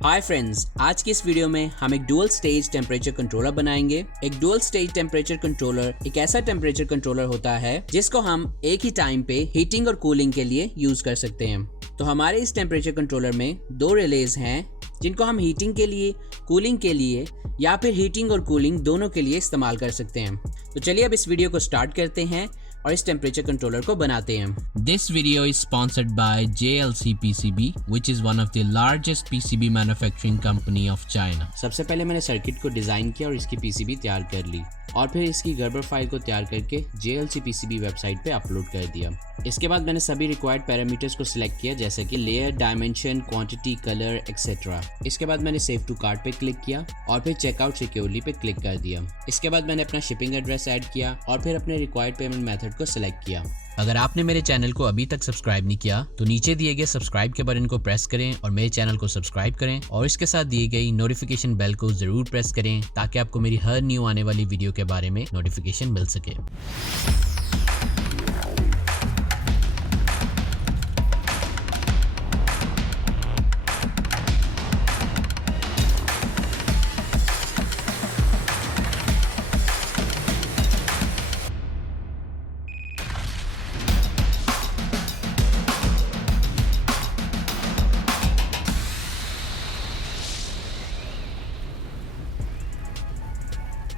Hi friends, आज की इस वीडियो में हम एक डुअल स्टेज टेम्परेचर कंट्रोलर बनाएंगे। एक डुअल स्टेज टेम्परेचर कंट्रोलर एक ऐसा टेम्परेचर कंट्रोलर होता है जिसको हम एक ही टाइम पे हीटिंग और कूलिंग के लिए यूज कर सकते हैं। तो हमारे इस टेम्परेचर कंट्रोलर में दो रिलेज हैं जिनको हम हीटिंग के लिए, कूलिंग के लिए या फिर हीटिंग और कूलिंग दोनों के लिए इस्तेमाल कर सकते हैं। तो चलिए अब इस वीडियो को स्टार्ट करते हैं और इस टेम्परेचर कंट्रोलर को बनाते हैं। This video is sponsored by JLC PCB, which is one of the largest PCB manufacturing company of China. सबसे पहले मैंने सर्किट को डिजाइन किया और इसकी पीसीबी तैयार कर ली और फिर इसकी गर्बर फाइल को तैयार करके JLC PCB वेबसाइट पे अपलोड कर दिया। इसके बाद मैंने सभी रिक्वायर्ड पैरामीटर्स को सिलेक्ट किया, जैसे कि layer, dimension, quantity, colour etcetera. इसके बाद मैंने सेव टू कार्ट पे क्लिक किया और फिर चेकआउट सिक्योरली पे क्लिक कर दिया। इसके बाद मैंने अपना शिपिंग एड्रेस ऐड किया और फिर अपने रिक्वायर्ड पेमेंट मेथड को सिलेक्ट किया। अगर आपने मेरे चैनल को अभी तक सब्सक्राइब नहीं किया तो नीचे दिए गए सब्सक्राइब के बटन को प्रेस करें और मेरे चैनल को सब्सक्राइब करें और इसके साथ दी गई नोटिफिकेशन बेल को जरूर प्रेस करें ताकि आपको मेरी हर न्यू आने वाली वीडियो के बारे में नोटिफिकेशन मिल सके।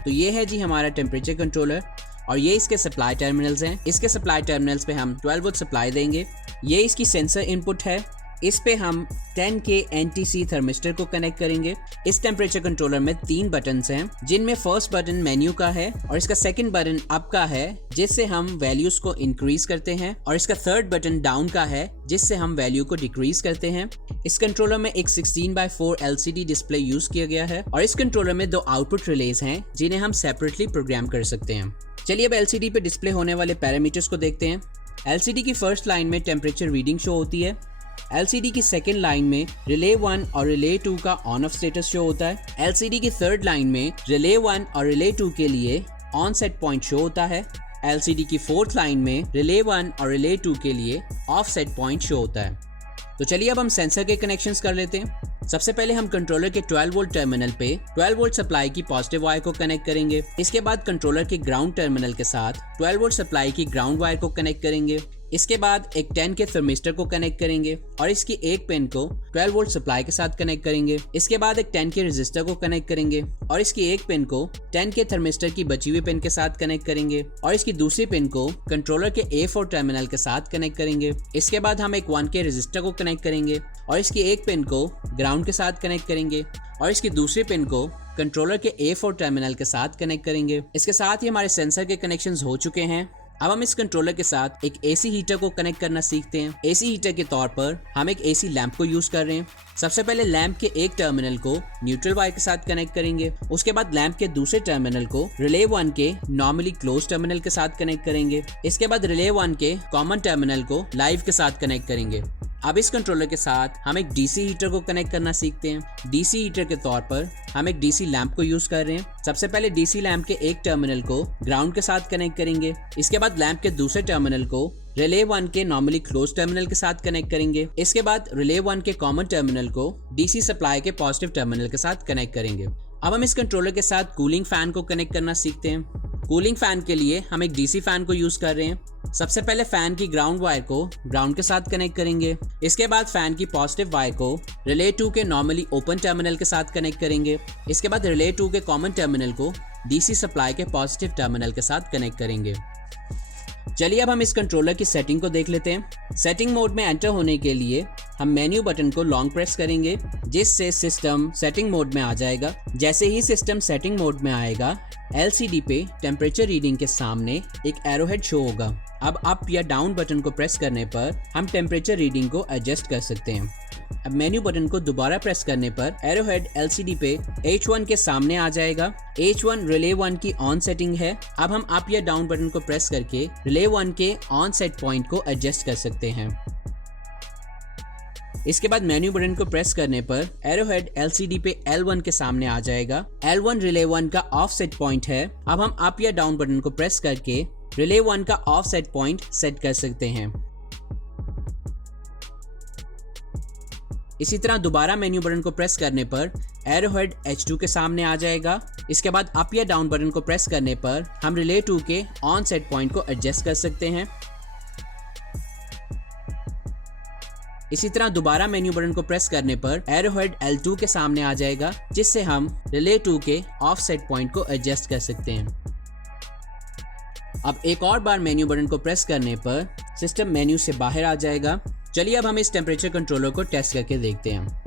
तो ये है जी हमारा टेम्परेचर कंट्रोलर और ये इसके सप्लाई टर्मिनल्स हैं। इसके सप्लाई टर्मिनल्स पे हम 12 वोल्ट सप्लाई देंगे। ये इसकी सेंसर इनपुट है। इस पे हम 10K NTC थर्मिस्टर को कनेक्ट करेंगे। इस टेम्परेचर कंट्रोलर में 3 बटन्स हैं जिनमें फर्स्ट बटन मेन्यू का है और इसका सेकंड बटन अप का है जिससे हम वैल्यूज को इंक्रीज करते हैं और इसका थर्ड बटन डाउन का है जिससे हम वैल्यू को डिक्रीज करते हैं। इस कंट्रोलर में एक 16:4 LCD डिस्प्ले यूज किया गया है और इस कंट्रोलर में 2 आउटपुट रिलेज हैं जिन्हें हम सेपरेटली प्रोग्राम कर सकते हैं। चलिए अब LCD पे डिस्प्ले होने वाले पैरामीटर्स को देखते हैं। LCD की फर्स्ट लाइन में टेम्परेचर रीडिंग शो होती है। LCD की सेकेंड लाइन में रिले 1 और रिले 2 का ऑन ऑफ स्टेटस शो होता है। LCD की थर्ड लाइन में रिले 1 और रिले 2 के लिए ऑन सेट पॉइंट शो होता है। LCD की फोर्थ लाइन में रिले 1 और रिले 2 के लिए ऑफ सेट पॉइंट शो होता है। तो चलिए अब हम सेंसर के कनेक्शंस कर लेते हैं। सबसे पहले हम कंट्रोलर के 12 वोल्ट टर्मिनल पे 12 वोल्ट सप्लाई की पॉजिटिव वायर को कनेक्ट करेंगे। इसके बाद कंट्रोलर के ग्राउंड टर्मिनल के साथ 12 वोल्ट सप्लाई की ग्राउंड वायर को कनेक्ट करेंगे। इसके बाद एक 10K थर्मिस्टर को कनेक्ट करेंगे और इसकी एक पिन को 12 वोल्ट सप्लाई के साथ कनेक्ट करेंगे। इसके बाद एक 10K रेजिस्टर को कनेक्ट करेंगे और इसकी एक पिन को 10K थर्मिस्टर की बची हुई पिन के साथ कनेक्ट करेंगे और इसकी दूसरी पिन को कंट्रोलर के A4 टर्मिनल के साथ कनेक्ट करेंगे। इसके बाद हम एक 1K रेजिस्टर को कनेक्ट करेंगे और इसकी एक पिन को ग्राउंड के साथ कनेक्ट करेंगे और इसकी दूसरी पिन को कंट्रोलर के A4 टर्मिनल के साथ कनेक्ट करेंगे। इसके साथ ही हमारे सेंसर के कनेक्शंस हो चुके हैं। अब हम इस कंट्रोलर के साथ एक AC हीटर को कनेक्ट करना सीखते हैं। AC हीटर के तौर पर हम एक AC लैंप को यूज कर रहे हैं। सबसे पहले लैंप के एक टर्मिनल को न्यूट्रल वायर के साथ कनेक्ट करेंगे। उसके बाद लैंप के दूसरे टर्मिनल को रिले 1 के नॉर्मली क्लोज टर्मिनल के साथ कनेक्ट करेंगे। इसके बाद रिले 1 के कॉमन टर्मिनल को लाइव के साथ कनेक्ट करेंगे। अब इस कंट्रोलर के साथ हम एक DC हीटर को कनेक्ट करना सीखते हैं। DC हीटर के तौर पर हम एक DC लैंप को यूज कर रहे हैं। सबसे पहले DC लैंप के एक टर्मिनल को ग्राउंड के साथ कनेक्ट करेंगे। इसके बाद लैंप के दूसरे टर्मिनल को रिले 1 के नॉर्मली क्लोज टर्मिनल के साथ कनेक्ट करेंगे। इसके बाद रिले 1 के कॉमन टर्मिनल को DC सप्लाई के पॉजिटिव टर्मिनल के साथ कनेक्ट करेंगे। अब हम इस कंट्रोलर के साथ कूलिंग फैन को कनेक्ट करना सीखते हैं। कूलिंग फैन के लिए हम एक DC फैन को यूज कर रहे हैं। सबसे पहले फैन की ग्राउंड वायर को ग्राउंड के साथ कनेक्ट करेंगे। इसके बाद फैन की पॉजिटिव वायर को रिले 2 के नॉर्मली ओपन टर्मिनल के साथ कनेक्ट करेंगे। इसके बाद रिले 2 के कॉमन टर्मिनल को DC सप्लाई के पॉजिटिव टर्मिनल के साथ कनेक्ट करेंगे। चलिए अब हम इस कंट्रोलर की सेटिंग को देख लेते हैं। सेटिंग मोड में एंटर होने के लिए हम मेन्यू बटन को लॉन्ग प्रेस करेंगे जिससे सिस्टम सेटिंग मोड में आ जाएगा। जैसे ही सिस्टम सेटिंग मोड में आएगा LCD पे टेम्परेचर रीडिंग के सामने एक एरोहेड शो होगा। अब अप या डाउन बटन को प्रेस करने पर हम टेम्परेचर रीडिंग को एडजस्ट कर सकते हैं। अब मेन्यू बटन को दोबारा प्रेस करने पर एरोहेड LCD पे H1 के सामने आ जाएगा। H1 रिले 1 की ऑन सेटिंग है। अब हम अप या डाउन बटन को प्रेस करके रिले 1 के ऑन सेट पॉइंट को एडजस्ट कर सकते हैं। इसके बाद मेन्यू बटन को प्रेस करने पर एरोहेड LCD पे L1 के सामने आ जाएगा। L1 रिले 1 का ऑफ सेट पॉइंट है। अब हम अप या डाउन बटन को प्रेस करके रिले 1 का ऑफ सेट पॉइंट सेट कर सकते हैं। इसी तरह दोबारा मेन्यू बटन को प्रेस करने पर एरो हेड H2 के सामने आ जाएगा। इसके बाद अप या डाउन बटन को प्रेस करने पर हम रिले 2 के ऑन सेट पॉइंट को एडजस्ट कर सकते हैं। इसी तरह दोबारा मेन्यू बटन को प्रेस करने पर एरो हेड L2 के सामने आ जाएगा, जिससे हम रिले 2 के ऑफ सेट पॉइंट को एडजस्ट कर सकते हैं। अब एक और बार मेन्यू बटन को प्रेस करने पर सिस्टम मेन्यू से बाहर आ जाएगा। चलिए अब हम इस टेम्परेचर कंट्रोलर को टेस्ट करके देखते हैं।